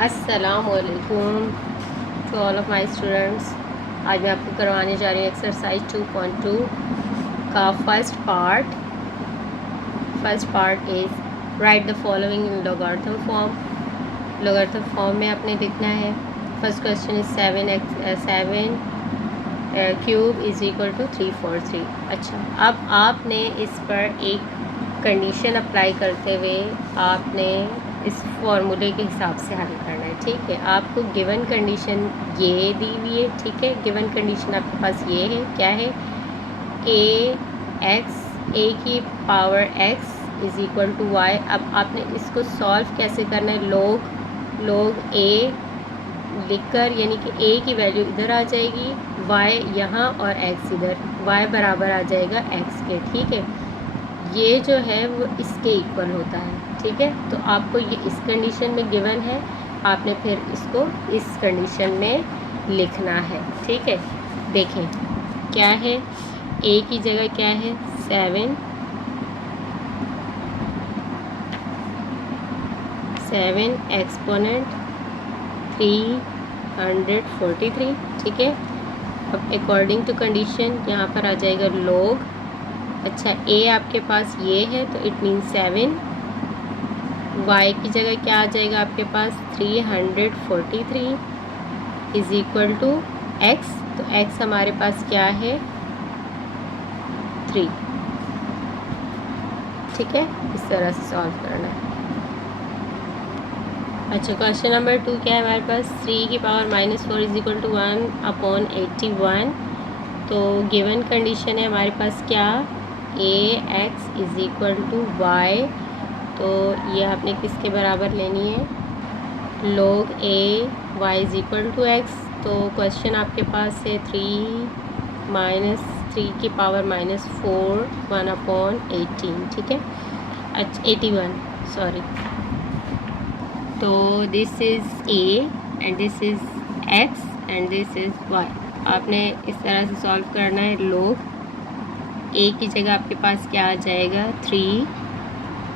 अस्सलामुअलैकुम to all of my students. आज मैं आपको करवाने जा रही हूँ एक्सरसाइज 2.2 का first part is write the following in logarithm form. Logarithm form में आपने लिखना है। First question is 7 cube is equal to 343। अच्छा, अब आपने इस पर एक कंडीशन अप्लाई करते हुए आपने इस फॉर्मूले के हिसाब से हल करना है। ठीक है, आपको गिवन कंडीशन ये दी हुई है। ठीक है, गिवन कंडीशन आपके पास ये है, क्या है, ए की power x is equal to Y. अब आपने इसको सॉल्व कैसे करना है, log ए लिखकर, यानी कि ए की वैल्यू इधर आ जाएगी, वाई यहाँ और एक्स इधर, वाई बराबर आ जाएगा एक्स के। ठीक है, ये जो है वो इसके इक्वल होता है। ठीक है, तो आपको ये इस कंडीशन में गिवन है, आपने फिर इसको इस कंडीशन में लिखना है। ठीक है, देखें क्या है, ए की जगह क्या है 7 एक्सपोनेंट 343। ठीक है, अब अकॉर्डिंग टू कंडीशन यहाँ पर आ जाएगा log। अच्छा, ए आपके पास ये है तो इट मीन 7, वाई की जगह क्या आ जाएगा आपके पास 343 इज़ इक्वल टू एक्स। तो एक्स हमारे पास क्या है 3। ठीक है, इस तरह से सॉल्व करना है। अच्छा, क्वेश्चन नंबर 2 क्या है हमारे पास, 3 की पावर -4 इज़ इक्वल टू 1/81। तो गिवन कंडीशन है हमारे पास क्या, a x is equal to y. तो ये आपने किसके बराबर लेनी है, log a y is equal to x. तो क्वेश्चन आपके पास है 3 की पावर -4 1/18। ठीक है, अच्छा 81 सॉरी। तो this is A and this is x and this is why. आपने इस तरह से सॉल्व करना है। log ए की जगह आपके पास क्या आ जाएगा 3,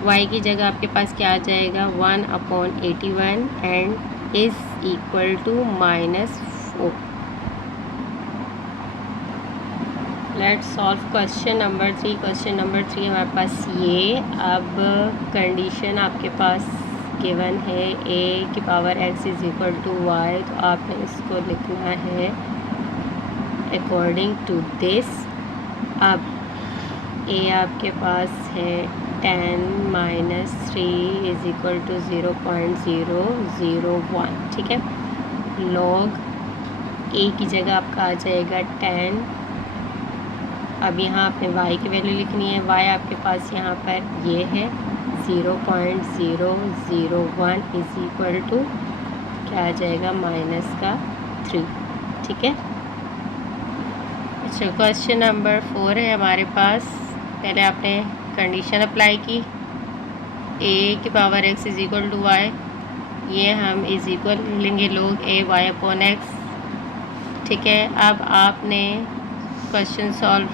वाई की जगह आपके पास क्या आ जाएगा 1/81 and is equal to -4। Let's solve question number 3। Question number 3 हमारे पास ये, अब कंडीशन आपके पास गिवन है ए की power x is equal to y. तो आपने इसको लिखना है अकॉर्डिंग टू दिस। अब ए आपके पास है 10 - 3 इज़ इक्वल टू 0.001। ठीक है, log ए की जगह आपका आ जाएगा 10। अब यहाँ आपने y की वैल्यू लिखनी है। y आपके पास यहाँ पर ये है 0.001 इज़ इक्वल टू क्या आ जाएगा -3। ठीक है, अच्छा क्वेश्चन नंबर 4 है हमारे पास। पहले आपने कंडीशन अप्लाई की, ए की power x is equal to y, ये हम इज़ इक्वल लेंगे log a y upon x. ठीक है, अब आपने क्वेश्चन सॉल्व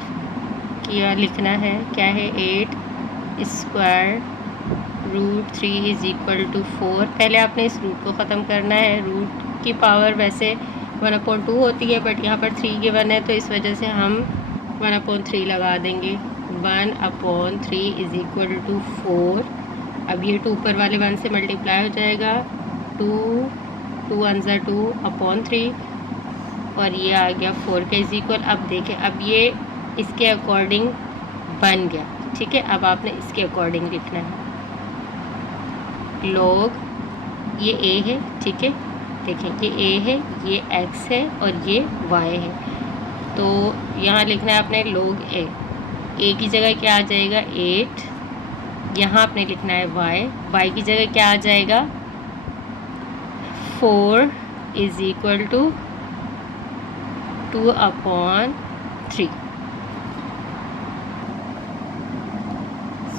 किया, लिखना है क्या है 8√3 इज़ इक्वल टू 4। पहले आपने इस रूट को ख़त्म करना है। रूट की पावर वैसे 1/2 होती है, बट यहाँ पर 3 गिवन है तो इस वजह से हम 1/3 लगा देंगे। 1/3 इज़ इक्वल टू 4। अब ये 2 ऊपर वाले 1 से मल्टीप्लाई हो जाएगा, 2 1 2/3 और ये आ गया 4 के इज़ इक्वल। अब देखें, अब ये इसके अकॉर्डिंग बन गया। ठीक है, अब आपने इसके अकॉर्डिंग लिखना है। log ये a है, ठीक है, देखें ये a है, ये x है और ये y है। तो यहाँ लिखना है आपने log a की जगह क्या आ जाएगा 8, यहाँ आपने लिखना है y की जगह क्या आ जाएगा 4 इज़ इक्वल टू 2/3।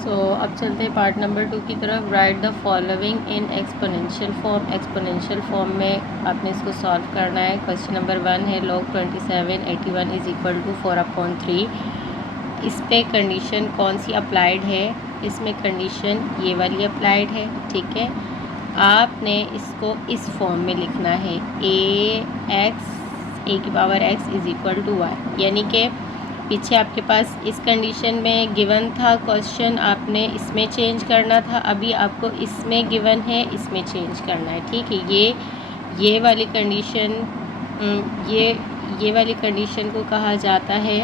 सो अब चलते हैं पार्ट नंबर 2 की तरफ। Right the following in exponential form. Exponential form में आपने इसको सॉल्व करना है। क्वेश्चन नंबर 1 है log 2781 इज़ इक्वल टू 4/3। इस पे कंडीशन कौन सी अप्लाइड है, इसमें कंडीशन ये वाली अप्लाइड है। ठीक है, आपने इसको इस फॉर्म में लिखना है ए की power x is equal to y, यानी कि पीछे आपके पास इस कंडीशन में गिवन था क्वेश्चन, आपने इसमें चेंज करना था, अभी आपको इसमें गिवन है इसमें चेंज करना है। ठीक है, ये वाली कंडीशन ये वाली कंडीशन को कहा जाता है,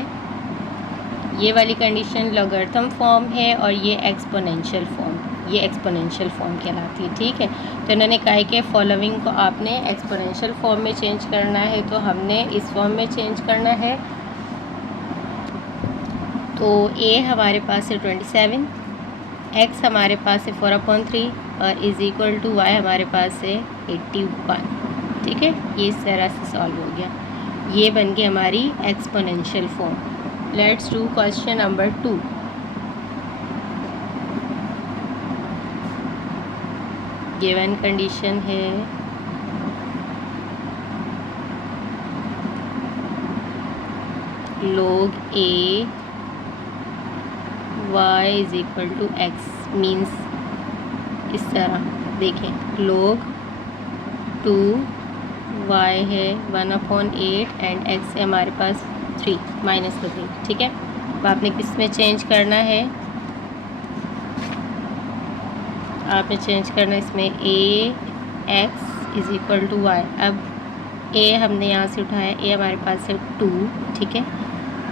ये वाली कंडीशन लॉगरिथम फॉर्म है और ये एक्सपोनेंशियल फॉर्म कहलाती है। ठीक है, तो इन्होंने कहा है कि फॉलोइंग को आपने एक्सपोनेंशियल फॉर्म में चेंज करना है, तो हमने इस फॉर्म में चेंज करना है। तो a हमारे पास है 27, x हमारे पास है 4/3 और इज़ इक्वल टू y हमारे पास है 81। ठीक है, ये इस तरह से सॉल्व हो गया, ये बन गई हमारी exponential form. Let's do question number 2। Given condition है log a y is equal to x, means इस तरह देखें, log 2y है 1/8 एंड x है हमारे पास 3 -3। ठीक है, अब आपने किस में चेंज करना है, आपने चेंज करना है इसमें a x is equal to Y. अब a हमने यहाँ से उठाया, a हमारे पास है 2, ठीक है,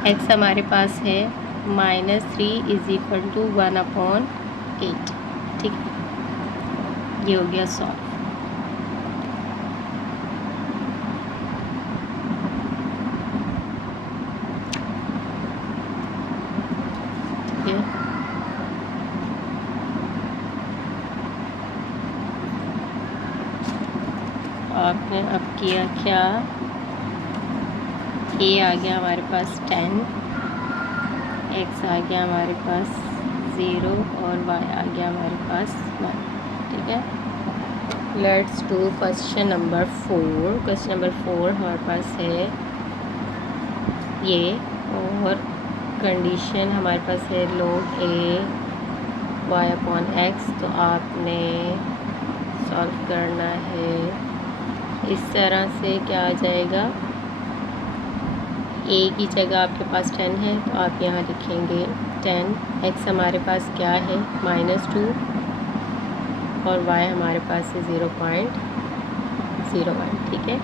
x हमारे पास है -3 इज इक्वल टू 1/8। ठीक है, ये हो गया सॉल्व। ठीक है, आपने अब किया क्या, a आ गया हमारे पास 10, x आ गया हमारे पास 0 और y आ गया हमारे पास 1। ठीक है, let's do question number 4। Question number 4 हमारे पास है ये, और कंडीशन हमारे पास है log a y/x। तो आपने सॉल्व करना है इस तरह से, क्या आ जाएगा, a की जगह आपके पास 10 है तो आप यहाँ लिखेंगे 10, x हमारे पास क्या है -2 और y हमारे पास है 0.01। ठीक है,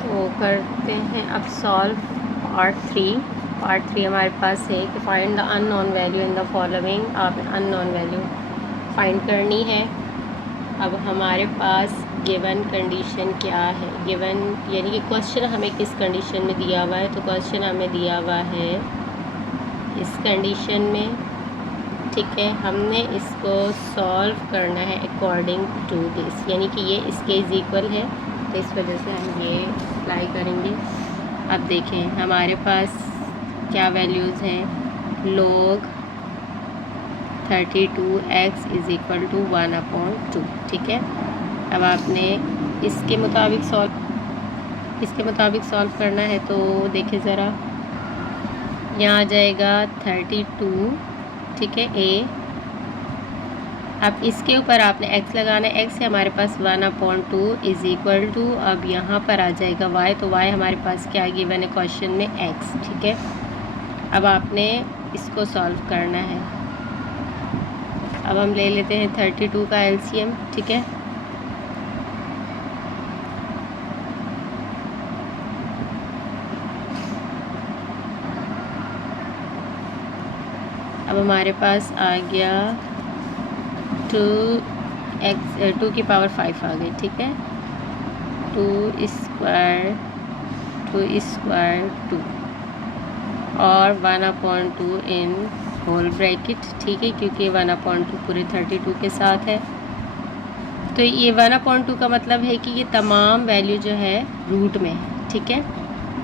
तो करते हैं अब सॉल्व पार्ट 3। पार्ट 3 हमारे पास है कि find the unknown value in the following. आपने अननोन वैल्यू फाइंड करनी है। अब हमारे पास गिवन कंडीशन क्या है, गिवन यानी कि क्वेश्चन हमें किस कंडीशन में दिया हुआ है, तो क्वेश्चन हमें दिया हुआ है इस कंडीशन में। ठीक है, हमने इसको सॉल्व करना है अकॉर्डिंग टू दिस, यानी कि ये इसके इज इक्वल है, तो इस वजह से हम ये अप्लाई करेंगे। अब देखें हमारे पास क्या वैल्यूज़ हैं, log 32x is equal to 1/2। ठीक है, अब आपने इसके मुताबिक सॉल्व करना है, तो देखें ज़रा, यहाँ आ जाएगा 32। ठीक है, a, अब इसके ऊपर आपने x लगाना है, x है हमारे पास 1/2 इज़ इक्वल टू, अब यहाँ पर आ जाएगा y, तो y हमारे पास क्या गिवन है क्वेश्चन में, x। ठीक है, अब आपने इसको सॉल्व करना है। अब हम ले लेते हैं 32 का एलसीएम। ठीक है, अब हमारे पास आ गया 2 की पावर 5 आ गई। ठीक है, 2 स्क्वायर 2 और 1/2 इन होल ब्रैकेट। ठीक है, क्योंकि 1/2 पूरे 32 के साथ है, तो ये 1/2 का मतलब है कि ये तमाम वैल्यू जो है रूट में है। ठीक है,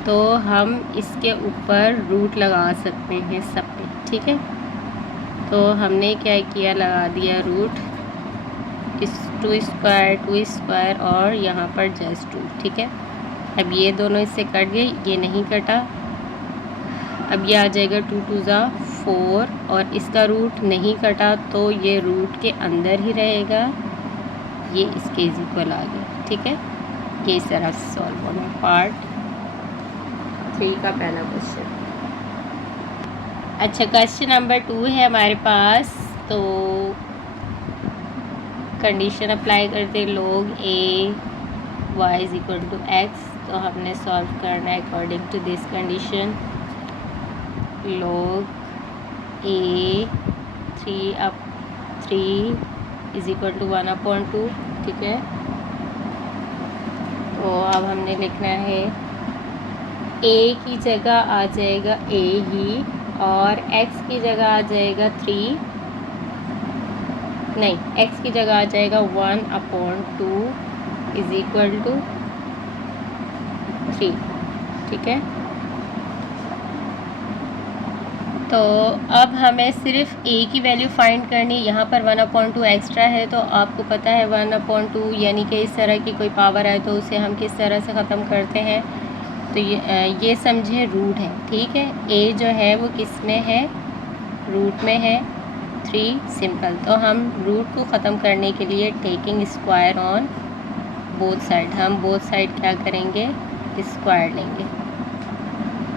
तो हम इसके ऊपर रूट लगा सकते हैं सब पे। ठीक है, तो हमने क्या किया, लगा दिया रूट, इस 2 स्क्वायर और यहाँ पर जस्ट 2। ठीक है, अब ये दोनों इससे कट गए, ये नहीं कटा, अब ये आ जाएगा 2 2 ज़ा 4 और इसका रूट नहीं कटा तो ये रूट के अंदर ही रहेगा, ये इसके इज इक्वल आ गया। ठीक है, ये इस तरह से सॉल्व होना है पार्ट 3 का पहला क्वेश्चन। अच्छा, क्वेश्चन नंबर 2 है हमारे पास। तो कंडीशन अप्लाई करते log a y is equal to x. तो हमने सॉल्व करना है according to this condition. log a 3 is equal to 1/2। ठीक है, तो अब हमने लिखना है a की जगह आ जाएगा a ही, और x की जगह आ जाएगा 3, नहीं, x की जगह आ जाएगा 1/2 इज इक्वल टू 3। ठीक है, तो अब हमें सिर्फ a की वैल्यू फाइंड करनी। यहाँ पर 1/2 एक्स्ट्रा है, तो आपको पता है 1/2 यानी कि इस तरह की कोई पावर है तो उसे हम किस तरह से ख़त्म करते हैं। तो ये समझे रूट है। ठीक है, a जो है वो किस में है, रूट में है 3, सिंपल। तो हम रूट को ख़त्म करने के लिए taking square on both side, हम बोथ साइड क्या करेंगे, स्क्वायर लेंगे।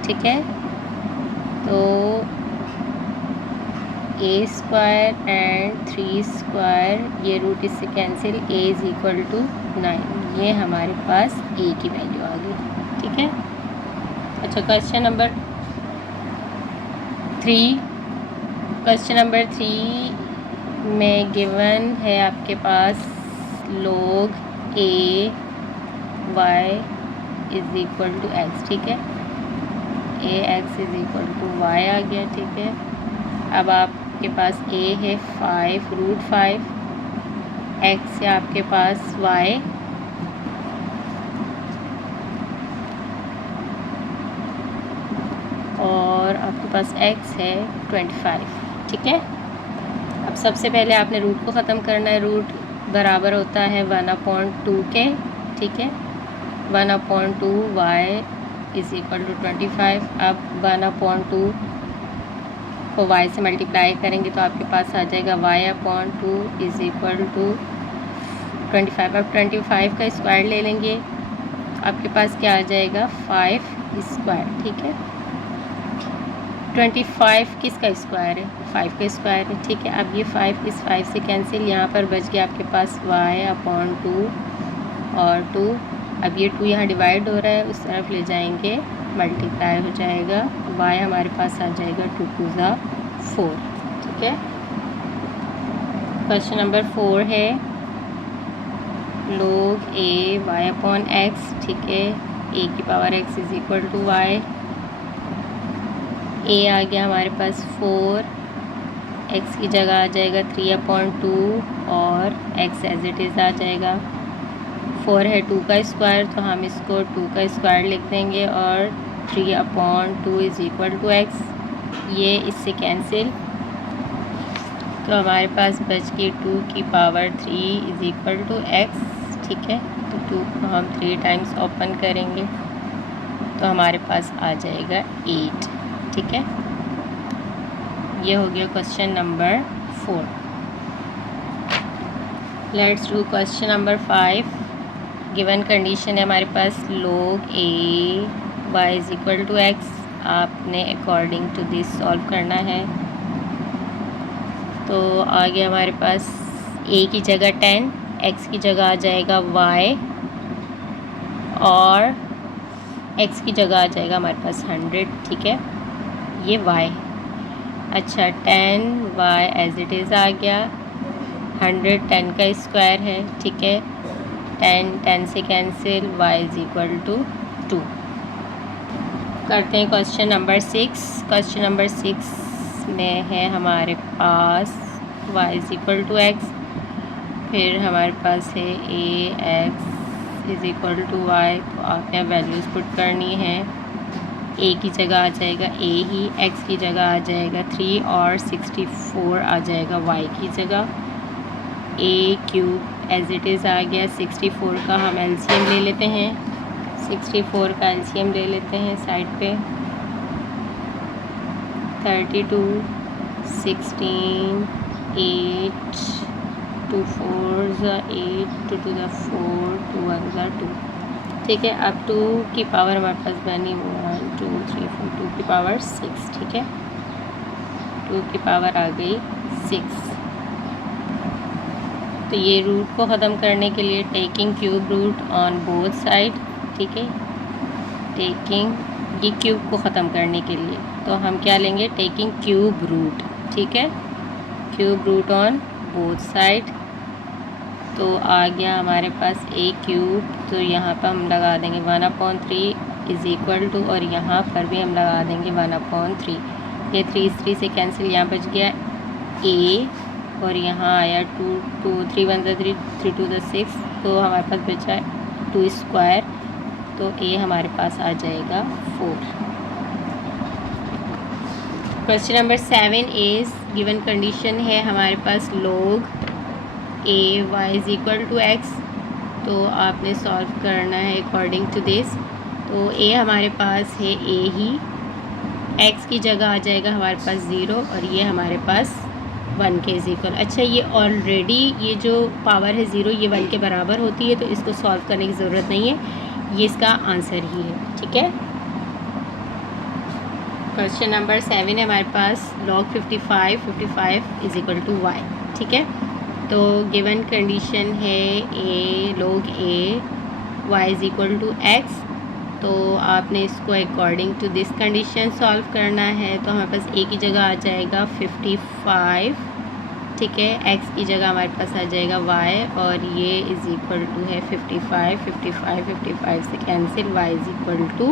ठीक है, तो a स्क्वायर एंड 3 स्क्वायर, ये रूट इससे cancel, a is equal to 9। ये हमारे पास a की वैल्यू आ गई। ठीक है, अच्छा, क्वेश्चन नंबर 3। क्वेश्चन नंबर 3 में गिवन है आपके पास log a y is equal to x. ठीक है, a x is equal to y आ गया। ठीक है, अब आपके पास a है 5 √5, x है आपके पास y, और आपके पास x है 25। ठीक है, अब सबसे पहले आपने रूट को ख़त्म करना है। रूट बराबर होता है 1/2 के। ठीक है, 1/2 y इज़ इक्वल टू 25। अब 1/2 को y से मल्टीप्लाई करेंगे तो आपके पास आ जाएगा y/2 इज़ इक्वल टू 25। अब 25 का स्क्वायर ले लेंगे, आपके पास क्या आ जाएगा 5 स्क्वायर। ठीक है, 25 किसका स्क्वायर है, 5 का स्क्वायर है। ठीक है, अब ये 5 इस 5 से कैंसिल, यहाँ पर बच गया आपके पास y/2 और 2। अब ये 2 यहाँ डिवाइड हो रहा है, उस तरफ ले जाएंगे, मल्टीप्लाई हो जाएगा, y हमारे पास आ जाएगा 2 2 4। ठीक है, क्वेश्चन नंबर 4 है log a y/x। ठीक है, a की power x is equal to y। a आ गया हमारे पास 4, x की जगह आ जाएगा 3/2 और x एज इट इज़ आ जाएगा। 4 है 2 का स्क्वायर, तो हम इसको 2 का स्क्वायर लिख देंगे, और 3/2 इज़ इक्वल टू x, ये इससे कैंसिल, तो हमारे पास बच गई 2 की power 3 is equal to x। ठीक है, तो 2 को हम 3 टाइम्स ओपन करेंगे तो हमारे पास आ जाएगा 8। ठीक है, ये हो गया question number 4। Let's do question number 5। Given condition है हमारे पास log a y is equal to x. आपने अकॉर्डिंग टू दिस सॉल्व करना है। तो आ गया हमारे पास a की जगह 10, x की जगह आ जाएगा y, और x की जगह आ जाएगा हमारे पास 100। ठीक है, ये y। अच्छा, 10 y एज इट इज़ आ गया, 100 10 का स्क्वायर है। ठीक है, 10 से cancel, y is equal to 2। करते हैं क्वेश्चन नंबर 6। क्वेश्चन नंबर 6 में है हमारे पास y is equal to x, फिर हमारे पास है a x is equal to y। तो आप यहाँ वैल्यूज़ पुट करनी है। a की जगह आ जाएगा a ही, x की जगह आ जाएगा 3, और 64 आ जाएगा y की जगह। a³ एज इट इज़ आ गया। 64 का हम एलसीएम ले लेते हैं, 64 का एलसीएम ले लेते हैं साइड पे। 32 16, 8, 2 4s 8, 2 to the 4, 2 1s 2। ठीक है, अब 2 की पावर हमारे पास बनी 1 2 3 4, 2 की पावर 6। ठीक है, 2 की पावर आ गई 6। तो ये रूट को ख़त्म करने के लिए taking cube root on both side. ठीक है, टेकिंग ये क्यूब को ख़त्म करने के लिए तो हम क्या लेंगे, टेकिंग क्यूब रूट। ठीक है, cube root on both side. तो आ गया हमारे पास ए क्यूब, तो यहाँ पर हम लगा देंगे 1/3 इज़ इक्वल टू, और यहाँ पर भी हम लगा देंगे 1/3। ये 3 से कैंसिल, यहाँ बच गया ए, और यहाँ आया 2 2 3 1 3 3 2 6, तो हमारे पास बचा 2 स्क्वायर, तो ए हमारे पास आ जाएगा 4। Question number 7 is given condition है हमारे पास log a y is equal to x, तो आपने सॉल्व करना है अकॉर्डिंग टू दिस। तो a हमारे पास है a ही, x की जगह आ जाएगा हमारे पास 0, और ये हमारे पास 1 के इज इक्वल। अच्छा, ये ऑलरेडी ये जो पावर है 0 ये 1 के बराबर होती है, तो इसको सॉल्व करने की ज़रूरत नहीं है, ये इसका आंसर ही है। ठीक है, क्वेश्चन नंबर 7 है हमारे पास log 55 is equal to y। ठीक है, तो गिवन कंडीशन है log a y is equal to x, तो आपने इसको according to this condition solve करना है। तो हमारे पास a की जगह आ जाएगा 55। ठीक है, x की जगह हमारे पास आ जाएगा y, और ये इज़ इक्वल टू है 55 से cancel, y is equal to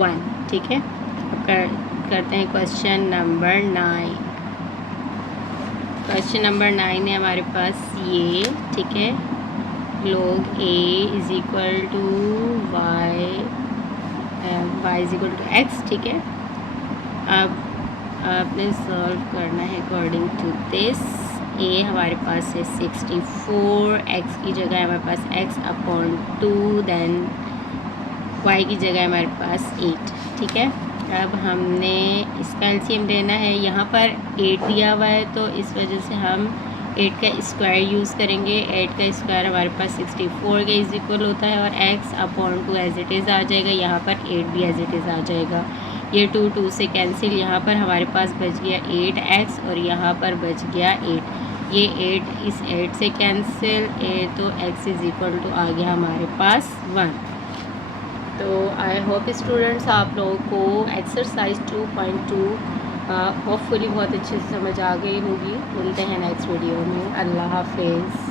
1। ठीक है, अब करते हैं क्वेश्चन नंबर 9। क्वेश्चन नंबर 9 है हमारे पास ये। ठीक है, log a is equal to y is equal to x। ठीक है, अब आपने सॉल्व करना है अकॉर्डिंग टू दिस। a हमारे पास है 64, x की जगह हमारे पास x/2, देन y की जगह हमारे पास 8। ठीक है, अब हमने इसका एलसीएम लेना है। यहाँ पर 8 दिया हुआ है, तो इस वजह से हम 8 का स्क्वायर यूज़ करेंगे। 8 का स्क्वायर हमारे पास 64 के इज इक्वल होता है, और x/2 एज इट इज़ आ जाएगा। यहाँ पर 8 भी एज इट इज़ आ जाएगा। ये 2 2 से कैंसिल, यहाँ पर हमारे पास बच गया 8x, और यहाँ पर बच गया 8। ये 8 इस 8 से कैंसिल, तो x इज़ इक्वल टू आ गया हमारे पास 1। तो आई होप स्टूडेंट्स आप लोगों को एक्सरसाइज 2.2 होपफुली बहुत अच्छे से समझ आ गई होगी। मिलते हैं नेक्स्ट वीडियो में। अल्लाह हाफिज़।